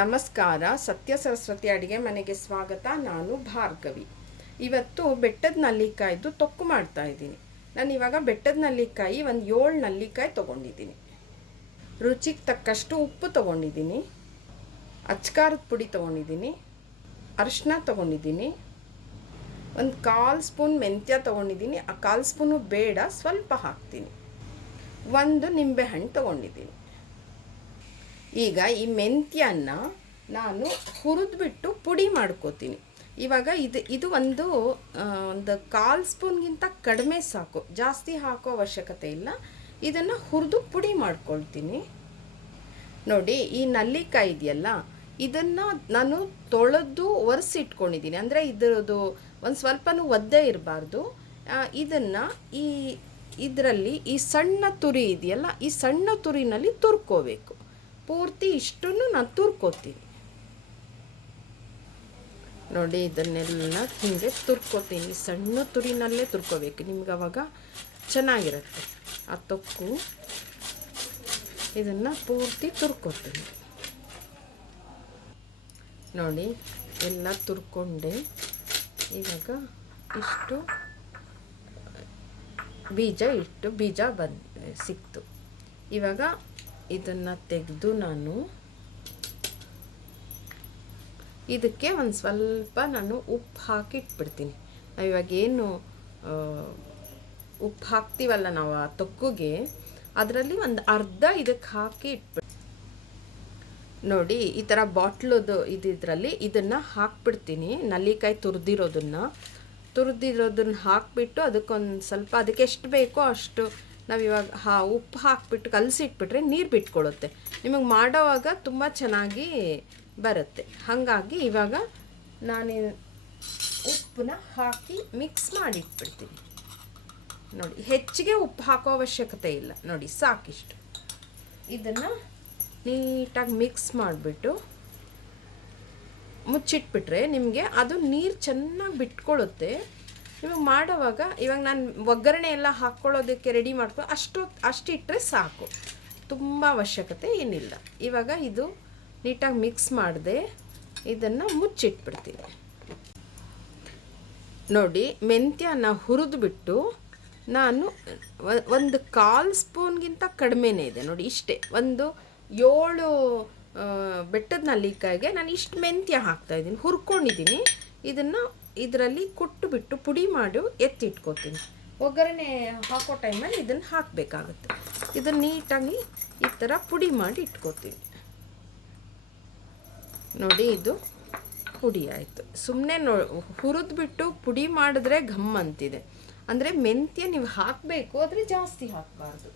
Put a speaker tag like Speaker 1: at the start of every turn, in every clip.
Speaker 1: ನಮಸ್ಕಾರ, ಸತ್ಯ ಸರಸ್ವತಿ ಅಡುಗೆ ಮನೆಗೆ ಸ್ವಾಗತ. ನಾನು ಭಾರ್ಗವಿ. ಇವತ್ತು ಬೆಟ್ಟದ ನಲ್ಲಿಕಾಯ್ದು ತೊಕ್ಕು ಮಾಡ್ತಾ ಇದ್ದೀನಿ. ನಾನು ಇವಾಗ ಬೆಟ್ಟದ ನಲ್ಲಿಕಾಯಿ ಒಂದು ಏಳು ನಲ್ಲಿಕಾಯಿ ತೊಗೊಂಡಿದ್ದೀನಿ. ರುಚಿಗೆ ತಕ್ಕಷ್ಟು ಉಪ್ಪು ತೊಗೊಂಡಿದ್ದೀನಿ. ಅಚ್ಕಾರದ ಪುಡಿ ತೊಗೊಂಡಿದ್ದೀನಿ. ಅರಿಶಿನ ತೊಗೊಂಡಿದ್ದೀನಿ. ಒಂದು ಕಾಲು ಸ್ಪೂನ್ ಮೆಂತ್ಯ ತೊಗೊಂಡಿದ್ದೀನಿ. ಆ ಕಾಲು ಸ್ಪೂನು ಬೇಡ, ಸ್ವಲ್ಪ ಹಾಕ್ತೀನಿ. ಒಂದು ನಿಂಬೆಹಣ್ಣು ತೊಗೊಂಡಿದ್ದೀನಿ. ಈಗ ಈ ಮೆಂತ್ಯನ ನಾನು ಹುರಿದ್ಬಿಟ್ಟು ಪುಡಿ ಮಾಡ್ಕೋತೀನಿ. ಇವಾಗ ಇದು ಇದು ಒಂದು ಒಂದು ಕಾಲು ಸ್ಪೂನ್ಗಿಂತ ಕಡಿಮೆ ಸಾಕು. ಜಾಸ್ತಿ ಹಾಕೋ ಅವಶ್ಯಕತೆ ಇಲ್ಲ. ಇದನ್ನು ಹುರಿದು ಪುಡಿ ಮಾಡ್ಕೊಳ್ತೀನಿ. ನೋಡಿ, ಈ ನಲ್ಲಿಕಾಯಿ ಇದೆಯಲ್ಲ, ಇದನ್ನು ನಾನು ತೊಳೆದು ಒರೆಸಿಟ್ಕೊಂಡಿದ್ದೀನಿ. ಅಂದರೆ ಇದರದು ಒಂದು ಸ್ವಲ್ಪನೂ ಒದ್ದೆ ಇರಬಾರ್ದು. ಇದನ್ನು ಈ, ಇದರಲ್ಲಿ ಈ ಸಣ್ಣ ತುರಿ ಇದೆಯಲ್ಲ, ಈ ಸಣ್ಣ ತುರಿನಲ್ಲಿ ತುರ್ಕೋಬೇಕು. ಪೂರ್ತಿ ಇಷ್ಟನ್ನು ನಾನು ತುರ್ಕೋತೀನಿ. ನೋಡಿ, ಇದನ್ನೆಲ್ಲ ಹಿಂಗೆ ತುರ್ಕೋತೀನಿ. ಸಣ್ಣ ತುರಿನಲ್ಲೇ ತುರ್ಕೋಬೇಕು. ನಿಮ್ಗೆ ಅವಾಗ ಚೆನ್ನಾಗಿರುತ್ತೆ. ಆ ತೊಕ್ಕು ಇದನ್ನು ಪೂರ್ತಿ ತುರ್ಕೋತೀನಿ. ನೋಡಿ, ಎಲ್ಲ ತುರ್ಕೊಂಡೆ. ಇವಾಗ ಇಷ್ಟು ಬೀಜ ಇಟ್ಟು ಬೀಜ ಬಂದ, ಸಿಕ್ತು. ಇವಾಗ ಇದನ್ನು ತೆಗೆದು ನಾನು ಇದಕ್ಕೆ ಒಂದು ಸ್ವಲ್ಪ ನಾನು ಉಪ್ಪು ಹಾಕಿ ಇಟ್ಬಿಡ್ತೀನಿ ನಾವು ಇವಾಗ ಏನು ಉಪ್ಪು ಹಾಕ್ತೀವಲ್ಲ ನಾವು ಆ ತೊಕ್ಕುಗೆ, ಅದರಲ್ಲಿ ಒಂದು ಅರ್ಧ ಇದಕ್ಕೆ ಹಾಕಿ ಇಟ್ಬಿಡ್ ನೋಡಿ, ಈ ಥರ ಬಾಟ್ಲದು ಇದಿದ್ರಲ್ಲಿ ಇದನ್ನು ಹಾಕ್ಬಿಡ್ತೀನಿ. ನಲ್ಲಿಕಾಯಿ ತುರಿದಿರೋದನ್ನು. ತುರಿದಿರೋದನ್ನ ಹಾಕಿಬಿಟ್ಟು ಅದಕ್ಕೊಂದು ಸ್ವಲ್ಪ, ಅದಕ್ಕೆ ಎಷ್ಟು ಬೇಕೋ ಅಷ್ಟು ನಾವು ಇವಾಗ ಹಾ, ಉಪ್ಪು ಹಾಕ್ಬಿಟ್ಟು ಕಲಸಿಟ್ಬಿಟ್ರೆ ನೀರು ಬಿಟ್ಕೊಳ್ಳುತ್ತೆ ನಿಮಗೆ ಮಾಡೋವಾಗ ತುಂಬ ಚೆನ್ನಾಗಿ ಬರುತ್ತೆ. ಹಾಗಾಗಿ ಇವಾಗ ನಾನು ಉಪ್ಪನ್ನ ಹಾಕಿ ಮಿಕ್ಸ್ ಮಾಡಿಟ್ಬಿಡ್ತೀನಿ. ನೋಡಿ, ಹೆಚ್ಚಿಗೆ ಉಪ್ಪು ಹಾಕೋ ಅವಶ್ಯಕತೆ ಇಲ್ಲ. ನೋಡಿ, ಸಾಕಿಷ್ಟು. ಇದನ್ನು ನೀಟಾಗಿ ಮಿಕ್ಸ್ ಮಾಡಿಬಿಟ್ಟು ಮುಚ್ಚಿಟ್ಬಿಟ್ರೆ ನಿಮಗೆ ಅದು ನೀರು ಚೆನ್ನಾಗಿ ಬಿಟ್ಕೊಳ್ಳುತ್ತೆ ನಿಮಗೆ ಮಾಡೋವಾಗ, ಇವಾಗ ನಾನು ಒಗ್ಗರಣೆ ಎಲ್ಲ ಹಾಕ್ಕೊಳ್ಳೋದಕ್ಕೆ ರೆಡಿ ಮಾಡ್ಕೊ ಅಷ್ಟು ಇಟ್ಟರೆ ಸಾಕು. ತುಂಬ ಅವಶ್ಯಕತೆ ಏನಿಲ್ಲ. ಇವಾಗ ಇದು ನೀಟಾಗಿ ಮಿಕ್ಸ್ ಮಾಡಿದೆ, ಇದನ್ನು ಮುಚ್ಚಿಟ್ಬಿಡ್ತೀನಿ. ನೋಡಿ, ಮೆಂತ್ಯನ ಹುರಿದ್ಬಿಟ್ಟು ನಾನು ಒಂದು ಕಾಲು ಸ್ಪೂನ್ಗಿಂತ ಕಡಿಮೆನೇ ಇದೆ. ನೋಡಿ, ಇಷ್ಟೇ. ಒಂದು ಏಳು ಬೆಟ್ಟದ ನಲ್ಲಿಕಾಯಿಗೆ ನಾನು ಇಷ್ಟು ಮೆಂತ್ಯ ಹಾಕ್ತಾಯಿದ್ದೀನಿ ಹುರ್ಕೊಂಡಿದ್ದೀನಿ. ಇದನ್ನು ಇದರಲ್ಲಿ ಕುಟ್ಟು ಬಿಟ್ಟು ಪುಡಿ ಮಾಡಿ ಎತ್ತಿಟ್ಕೋತೀನಿ. ಒಗ್ಗರಣೆ ಹಾಕೋ ಟೈಮಲ್ಲಿ ಇದನ್ನು ಹಾಕಬೇಕಾಗುತ್ತೆ. ಇದನ್ನು ನೀಟಾಗಿ ಈ ಥರ ಪುಡಿ ಮಾಡಿ ಇಟ್ಕೋತೀನಿ. ನೋಡಿ, ಇದು ಪುಡಿ ಆಯಿತು. ಸುಮ್ಮನೆ ನೋ ಹುರಿದ್ಬಿಟ್ಟು ಪುಡಿ ಮಾಡಿದ್ರೆ ಘಮ್ ಅಂತಿದೆ. ಅಂದರೆ ಮೆಂತ್ಯ ನೀವು ಹಾಕಬೇಕು, ಆದರೆ ಜಾಸ್ತಿ ಹಾಕಬಾರ್ದು.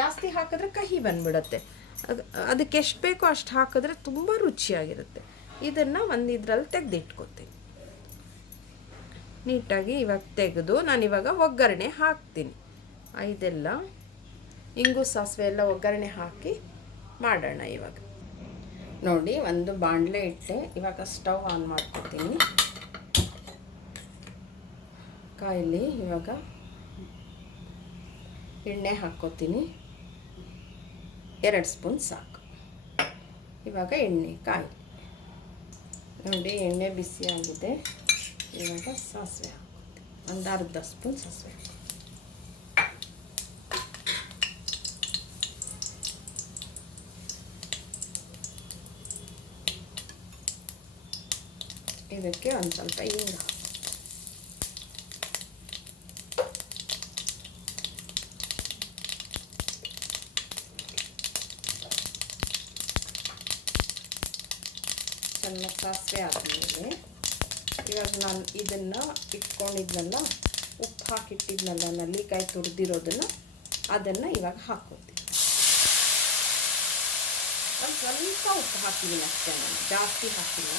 Speaker 1: ಜಾಸ್ತಿ ಹಾಕಿದ್ರೆ ಕಹಿ ಬಂದ್ಬಿಡುತ್ತೆ. ಅದು, ಅದಕ್ಕೆ ಎಷ್ಟು ಬೇಕೋ ಅಷ್ಟು ಹಾಕಿದ್ರೆ ತುಂಬ ರುಚಿಯಾಗಿರುತ್ತೆ. ಇದನ್ನು ಒಂದು ಇದರಲ್ಲಿ ತೆಗೆದಿಟ್ಕೊತೀನಿ. ನೀಟಾಗಿ ಇವಾಗ ತೆಗೆದು ನಾನು ಇವಾಗ ಒಗ್ಗರಣೆ ಹಾಕ್ತೀನಿ. ಇದೆಲ್ಲ ಇಂಗು ಸಾಸಿವೆ ಎಲ್ಲ ಒಗ್ಗರಣೆ ಹಾಕಿ ಮಾಡೋಣ ಇವಾಗ. ನೋಡಿ, ಒಂದು ಬಾಣಲೆ ಇಟ್ಟೆ. ಇವಾಗ ಸ್ಟವ್ ಆನ್ ಮಾಡ್ಕೊತೀನಿ. ಕಾಯಲ್ಲಿ ಇವಾಗ ಎಣ್ಣೆ ಹಾಕ್ಕೋತೀನಿ. ಎರಡು ಸ್ಪೂನ್ ಸಾಕು. ಇವಾಗ ಎಣ್ಣೆ ಕಾಯಿ. ನೋಡಿ, ಎಣ್ಣೆ ಬಿಸಿ ಆಗಿದೆ ಇವಾಗ ಸಾಸಿವೆ ಹಾಕ್ಕೊತೀನಿ ಒಂದು ಅರ್ಧ ಸ್ಪೂನ್ ಸಾಸಿವೆ ಹಾಕ್ಕೊತೀನಿ. ಇದಕ್ಕೆ ಒಂದು ಸ್ವಲ್ಪ ಹಿಂಗ ಚೆನ್ನಾಗಿ ಸಾಸಿವೆ ಆದಮೇಲೆ ಇವಾಗ ನಾನು ಇದನ್ನು ಇಟ್ಕೊಂಡಿದ್ನಲ್ಲ, ಉಪ್ಪು ಹಾಕಿಟ್ಟಿದ್ನಲ್ಲ, ನಲ್ಲಿಕಾಯಿ ತುರಿದಿರೋದನ್ನು, ಅದನ್ನು ಇವಾಗ ಹಾಕೋತೀನಿ. ನಾನು ಸ್ವಲ್ಪ ಉಪ್ಪು ಹಾಕಿದ್ದೀನಿ ಅಷ್ಟೇ ನಾನು, ಜಾಸ್ತಿ ಹಾಕಿಲ್ಲ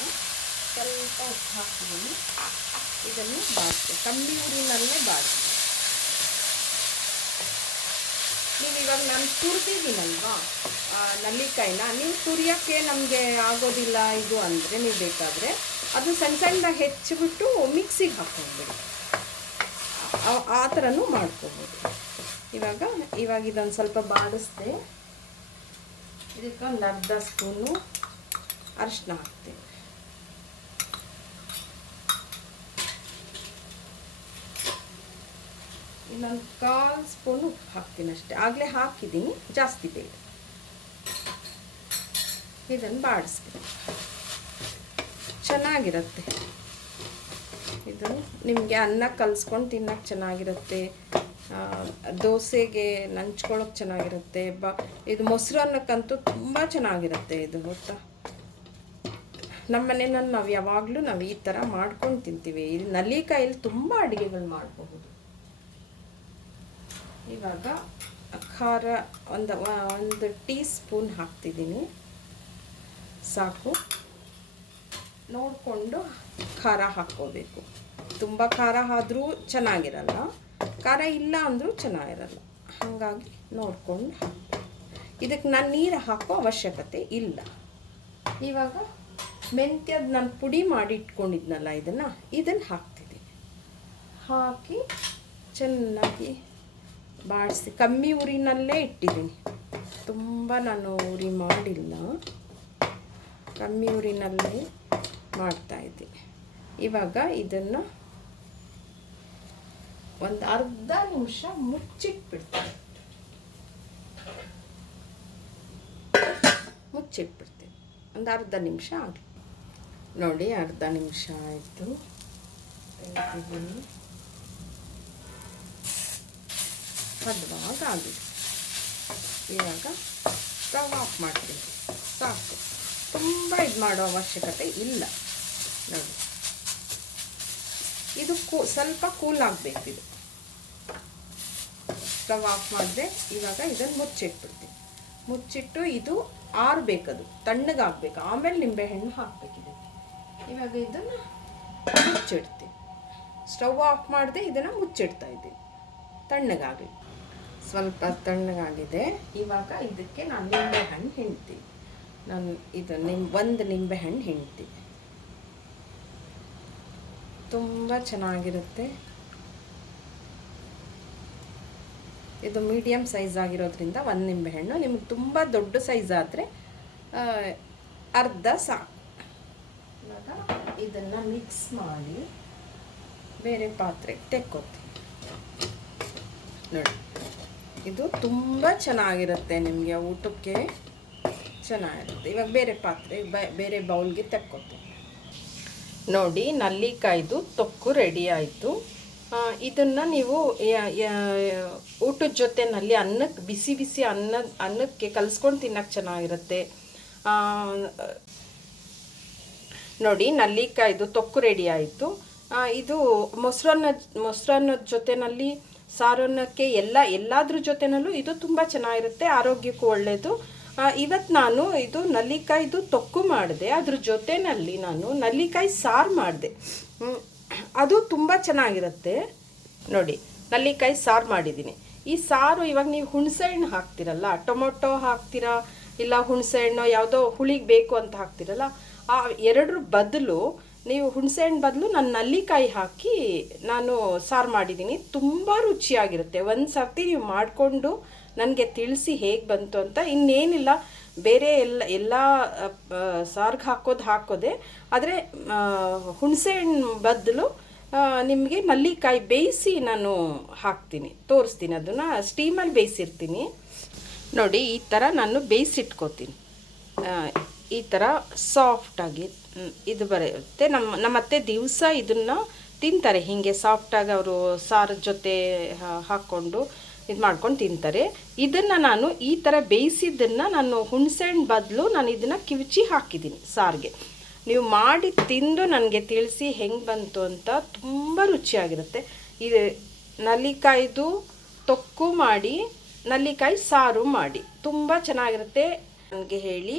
Speaker 1: ಸ್ವಲ್ಪ ಉಪ್ಪು ಹಾಕಿದ್ದೀನಿ ಇದನ್ನು ಬಾಡಿಸಿ ಕಂಬಿ ಊರಿನಲ್ಲೇ ಬಾಡಿಸಿ ನೀವು ಇವಾಗ ನಾನು ತುರಿದಿದ್ದೀನಲ್ವಾ? ನಲ್ಲಿಕಾಯಿನ, ನೀವು ತುರಿಯೋಕ್ಕೆ ನಮಗೆ ಆಗೋದಿಲ್ಲ ಇದು ಅಂದರೆ, ನೀವು ಬೇಕಾದರೆ. ಅದು ಸಣ್ಣ ಸಣ್ಣ ಹೆಚ್ಚಿಬಿಟ್ಟು ಮಿಕ್ಸಿಗೆ ಹಾಕ್ಕೊಂಡ್ಬಿಡಿ. ಆ- ಥರನೂ ಮಾಡ್ಕೋಬೋದು. ಇವಾಗ ಇವಾಗ ಇದೊಂದು ಸ್ವಲ್ಪ ಬಾಡಿಸ್ದೆ. ಇದಕ್ಕೆ ಒಂದು ಅರ್ಧ ಸ್ಪೂನು ಅರಿಶಿನ ಹಾಕ್ತೀನಿ ಇನ್ನೊಂದು ಕಾಲು ಸ್ಪೂನು ಉಪ್ಪು ಹಾಕ್ತೀನಿ ಅಷ್ಟೇ. ಆಗಲೇ ಹಾಕಿದ್ದೀನಿ, ಜಾಸ್ತಿ ಬೇಡ. ಇದನ್ನು ಬಾಡಿಸ್ತೀನಿ. ಚೆನ್ನಾಗಿರುತ್ತೆ. ಇದು ನಿಮಗೆ ಅನ್ನ ಕಲಿಸ್ಕೊಂಡು ತಿನ್ನೋಕ್ಕೆ ಚೆನ್ನಾಗಿರುತ್ತೆ. ದೋಸೆಗೆ ನಂಚ್ಕೊಳ್ಳೋಕೆ ಚೆನ್ನಾಗಿರುತ್ತೆ. ಬ, ಇದು ಮೊಸರು ಅನ್ನಕ್ಕಂತೂ ತುಂಬ ಚೆನ್ನಾಗಿರುತ್ತೆ ಇದು, ಗೊತ್ತಾ? ನಮ್ಮ ಮನೆಯಲ್ಲಿ ನಾವು ಯಾವಾಗಲೂ ನಾವು ಈ ಥರ ಮಾಡ್ಕೊಂಡು ತಿಂತೀವಿ. ಇದು ನಲ್ಲಿಕಾಯಲ್ಲಿ ತುಂಬ ಅಡುಗೆಗಳು ಮಾಡಬಹುದು. ಇವಾಗ ಖಾರ ಒಂದು ಒಂದು ಟೀ ಸ್ಪೂನ್ ಹಾಕ್ತಿದ್ದೀನಿ. ಸಾಕು. ನೋಡಿಕೊಂಡು ಖಾರ ಹಾಕ್ಕೋಬೇಕು. ತುಂಬ ಖಾರ ಆದರೂ ಚೆನ್ನಾಗಿರಲ್ಲ, ಖಾರ ಇಲ್ಲ ಅಂದರೂ ಚೆನ್ನಾಗಿರಲ್ಲ. ಹಾಗಾಗಿ ನೋಡಿಕೊಂಡು ಇದಕ್ಕೆ ನಾನು ನೀರು ಹಾಕೋ ಅವಶ್ಯಕತೆ ಇಲ್ಲ. ಇವಾಗ ಮೆಂತ್ಯದ ನಾನು ಪುಡಿ ಮಾಡಿ ಇಟ್ಕೊಂಡಿದ್ನಲ್ಲ ಇದನ್ನು ಇದನ್ನು ಹಾಕ್ತಿದ್ದೀನಿ. ಹಾಕಿ ಚೆನ್ನಾಗಿ ಬಾಡಿಸಿ ಕಮ್ಮಿ ಉರಿನಲ್ಲೇ ಇಟ್ಟಿದ್ದೀನಿ. ತುಂಬ ನಾನು ಉರಿ ಮಾಡಿಲ್ಲ. ಕಮ್ಮಿ ಊರಿನಲ್ಲೇ ಮಾಡ್ತಾ ಇದ್ದೀನಿ. ಇವಾಗ ಇದನ್ನು ಒಂದು ಅರ್ಧ ನಿಮಿಷ ಮುಚ್ಚಿಟ್ಬಿಡ್ತೀನಿ. ಮುಚ್ಚಿಟ್ಬಿಡ್ತೀನಿ. ಒಂದು ಅರ್ಧ ನಿಮಿಷ ಆಗಲಿ. ನೋಡಿ, ಅರ್ಧ ನಿಮಿಷ ಆಯಿತು. ಹದವಾಗ ಆಗಿದೆ ಇವಾಗ ಸ್ಟವ್ ಆಫ್ ಮಾಡ್ತೀನಿ. ಸಾಕು. ತುಂಬ ಇದು ಮಾಡೋ ಅವಶ್ಯಕತೆ ಇಲ್ಲ. ನೋಡಿ. ಇದು ಕೂ, ಸ್ವಲ್ಪ ಕೂಲ್ ಆಗಬೇಕು ಇದು. ಸ್ಟವ್ ಆಫ್ ಮಾಡಿದೆ ಇವಾಗ ಇದನ್ನು ಮುಚ್ಚಿಟ್ಬಿಡ್ತೀನಿ. ಮುಚ್ಚಿಟ್ಟು ಇದು ಆರಬೇಕದು, ತಣ್ಣಗಾಗಬೇಕು. ಆಮೇಲೆ ನಿಂಬೆಹಣ್ಣು ಹಾಕಬೇಕಿದೆ ಇವಾಗ ಇದನ್ನು ಮುಚ್ಚಿಡ್ತೀನಿ. ಸ್ಟವ್ ಆಫ್ ಮಾಡಿದೆ ಇದನ್ನು ಮುಚ್ಚಿಡ್ತಾ ಇದ್ದೀನಿ. ತಣ್ಣಗಾಗಲಿ. ಸ್ವಲ್ಪ ತಣ್ಣಗಾಗಿದೆ. ಇವಾಗ ಇದಕ್ಕೆ ನಾನು ನಿಂಬೆಹಣ್ಣು ಹಿಂಡ್ತೀನಿ. ನಾನು ಇದು ನಿಮ್ ಒಂದು ನಿಂಬೆಹಣ್ಣು ಹಿಂಡ್ತಿ. ತುಂಬ ಚೆನ್ನಾಗಿರುತ್ತೆ. ಇದು ಮೀಡಿಯಮ್ ಸೈಜ್ ಆಗಿರೋದ್ರಿಂದ ಒಂದು ನಿಂಬೆಹಣ್ಣು ನಿಮ್ಗೆ ತುಂಬ ದೊಡ್ಡ ಸೈಜ್ ಆದರೆ ಅರ್ಧ ಸಾ ಇದನ್ನು ಮಿಕ್ಸ್ ಮಾಡಿ ಬೇರೆ ಪಾತ್ರೆಗೆ ತೆಕ್ಕೋತೀನಿ. ನೋಡಿ. ಇದು ತುಂಬ ಚೆನ್ನಾಗಿರುತ್ತೆ ನಿಮಗೆ ಊಟಕ್ಕೆ. ಚೆನ್ನಾಗಿರುತ್ತೆ. ಇವಾಗ ಬೇರೆ ಪಾತ್ರೆ ಬೇರೆ ಬೌಲ್ಗೆ ತೆಕ್ಕೋತೀನಿ ನೋಡಿ, ನಲ್ಲಿಕಾಯ್ದು ತೊಕ್ಕು ರೆಡಿ ಆಯಿತು. ಇದನ್ನು ನೀವು ಊಟದ ಜೊತೆನಲ್ಲಿ ಅನ್ನಕ್ಕೆ ಬಿಸಿ ಬಿಸಿ ಅನ್ನ, ಅನ್ನಕ್ಕೆ ಕಲಿಸ್ಕೊಂಡು ತಿನ್ನಕ್ಕೆ ಚೆನ್ನಾಗಿರುತ್ತೆ. ನೋಡಿ, ನಲ್ಲಿಕಾಯ್ದು ತೊಕ್ಕು ರೆಡಿ ಆಯಿತು. ಇದು ಮೊಸರನ್ನ ಮೊಸರನ್ನದ ಜೊತೆನಲ್ಲಿ ಸಾರನ್ನಕ್ಕೆ ಎಲ್ಲ, ಎಲ್ಲಾದ್ರ ಜೊತೆನಲ್ಲೂ ಇದು ತುಂಬ ಚೆನ್ನಾಗಿರುತ್ತೆ. ಆರೋಗ್ಯಕ್ಕೂ ಒಳ್ಳೆಯದು ಇವತ್ತು ನಾನು ಇದು ನಲ್ಲಿಕಾಯಿದು ತೊಕ್ಕು ಮಾಡಿದೆ. ಅದ್ರ ಜೊತೆನಲ್ಲಿ ನಾನು ನಲ್ಲಿಕಾಯಿ ಸಾರು ಮಾಡಿದೆ. ಅದು ತುಂಬ ಚೆನ್ನಾಗಿರುತ್ತೆ. ನೋಡಿ, ನಲ್ಲಿಕಾಯಿ ಸಾರು ಮಾಡಿದ್ದೀನಿ. ಈ ಸಾರು ಇವಾಗ ನೀವು ಹುಣಸೆಹಣ್ಣು ಹಾಕ್ತಿರಲ್ಲ, ಟೊಮೊಟೊ ಹಾಕ್ತೀರಾ, ಇಲ್ಲ ಹುಣಸೆಹಣ್ಣು, ಯಾವುದೋ ಹುಳಿಗೆ ಬೇಕು ಅಂತ ಹಾಕ್ತಿರಲ್ಲ, ಆ ಎರಡರ ಬದಲು ನೀವು ಹುಣಸೆಹಣ್ಣು ಬದಲು ನಾನು ನಲ್ಲಿಕಾಯಿ ಹಾಕಿ ನಾನು ಸಾರು ಮಾಡಿದ್ದೀನಿ. ತುಂಬ ರುಚಿಯಾಗಿರುತ್ತೆ. ಒಂದು ಸರ್ತಿ ನೀವು ಮಾಡಿಕೊಂಡು ನನಗೆ ತಿಳಿಸಿ ಹೇಗೆ ಬಂತು ಅಂತ. ಇನ್ನೇನಿಲ್ಲ, ಬೇರೆ ಎಲ್ಲ ಎಲ್ಲ ಸಾರ್ಗೆ ಹಾಕೋದು ಹಾಕೋದೆ. ಆದರೆ ಹುಣಸೆಹಣ್ಣು ಬದಲು ನಿಮಗೆ ನಲ್ಲಿಕಾಯಿ ಬೇಯಿಸಿ ನಾನು ಹಾಕ್ತೀನಿ. ತೋರಿಸ್ತೀನಿ ಅದನ್ನು. ಸ್ಟೀಮಲ್ಲಿ ಬೇಯಿಸಿರ್ತೀನಿ. ನೋಡಿ, ಈ ಥರ ನಾನು ಬೇಯಿಸಿಟ್ಕೋತೀನಿ. ಈ ಥರ ಸಾಫ್ಟಾಗಿ ಇದು ಬರುತ್ತೆ ನಮ್ಮ ನಮ್ಮ ಅತ್ತೆ ದಿವಸ ಇದನ್ನು ತಿಂತಾರೆ. ಹೀಗೆ ಸಾಫ್ಟಾಗಿ ಅವರು ಸಾರು ಜೊತೆ ಹಾಕ್ಕೊಂಡು ಇದು ಮಾಡ್ಕೊಂಡು ತಿಂತಾರೆ. ಇದನ್ನು ನಾನು ಈ ಥರ ಬೇಯಿಸಿದ್ದನ್ನು ನಾನು ಹುಣಸೆಹಣ್ಣು ಬದಲು ನಾನು ಇದನ್ನು ಕಿವಿಚಿ ಹಾಕಿದ್ದೀನಿ ಸಾರಿಗೆ. ನೀವು ಮಾಡಿ ತಿಂದು ನನಗೆ ತಿಳಿಸಿ ಹೆಂಗೆ ಬಂತು ಅಂತ ತುಂಬ ರುಚಿಯಾಗಿರುತ್ತೆ. ಇದು ನಲ್ಲಿಕಾಯ್ದು ತೊಕ್ಕು ಮಾಡಿ, ನಲ್ಲಿಕಾಯಿ ಸಾರು ಮಾಡಿ. ತುಂಬ ಚೆನ್ನಾಗಿರುತ್ತೆ. ನನಗೆ ಹೇಳಿ